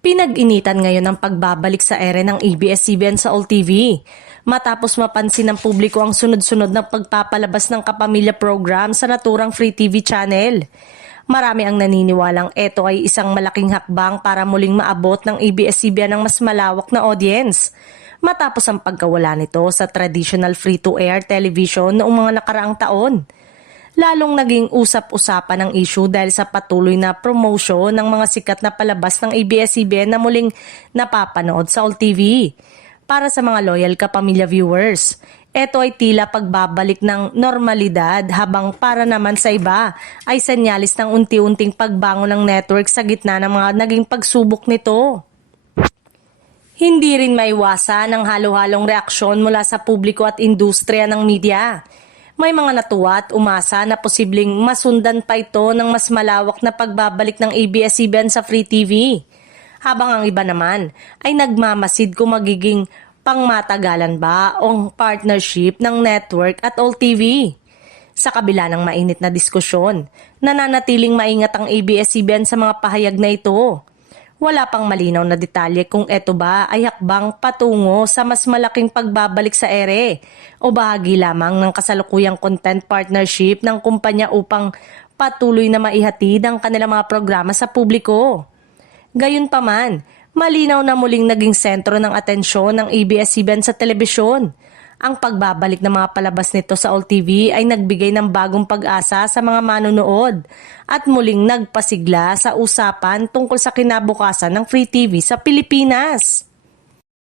Pinag-initan ngayon ang pagbabalik sa ere ng ABS-CBN sa All TV. Matapos mapansin ng publiko ang sunod-sunod na pagpapalabas ng kapamilya program sa naturang Free TV channel. Marami ang naniniwalang ito ay isang malaking hakbang para muling maabot ng ABS-CBN ng mas malawak na audience. Matapos ang pagkawala nito sa traditional free-to-air television noong mga nakaraang taon. Lalong naging usap-usapan ang issue dahil sa patuloy na promotion ng mga sikat na palabas ng ABS-CBN na muling napapanood sa All TV. Para sa mga loyal kapamilya viewers, ito ay tila pagbabalik ng normalidad habang para naman sa iba ay senyalis ng unti-unting pagbangon ng network sa gitna ng mga naging pagsubok nito. Hindi rin maiwasan ang halo-halong reaksyon mula sa publiko at industriya ng media. May mga natuwa at umasa na posibleng masundan pa ito ng mas malawak na pagbabalik ng ABS-CBN sa Free TV. Habang ang iba naman ay nagmamasid kung magiging pangmatagalan ba o partnership ng network at All TV. Sa kabila ng mainit na diskusyon, nananatiling maingat ang ABS-CBN sa mga pahayag na ito. Wala pang malinaw na detalye kung eto ba ay hakbang patungo sa mas malaking pagbabalik sa ere o bahagi lamang ng kasalukuyang content partnership ng kumpanya upang patuloy na maihatid ang kanilang mga programa sa publiko. Gayunpaman, malinaw na muling naging sentro ng atensyon ng ABS-CBN sa telebisyon. Ang pagbabalik ng mga palabas nito sa All TV ay nagbigay ng bagong pag-asa sa mga manonood at muling nagpasigla sa usapan tungkol sa kinabukasan ng Free TV sa Pilipinas.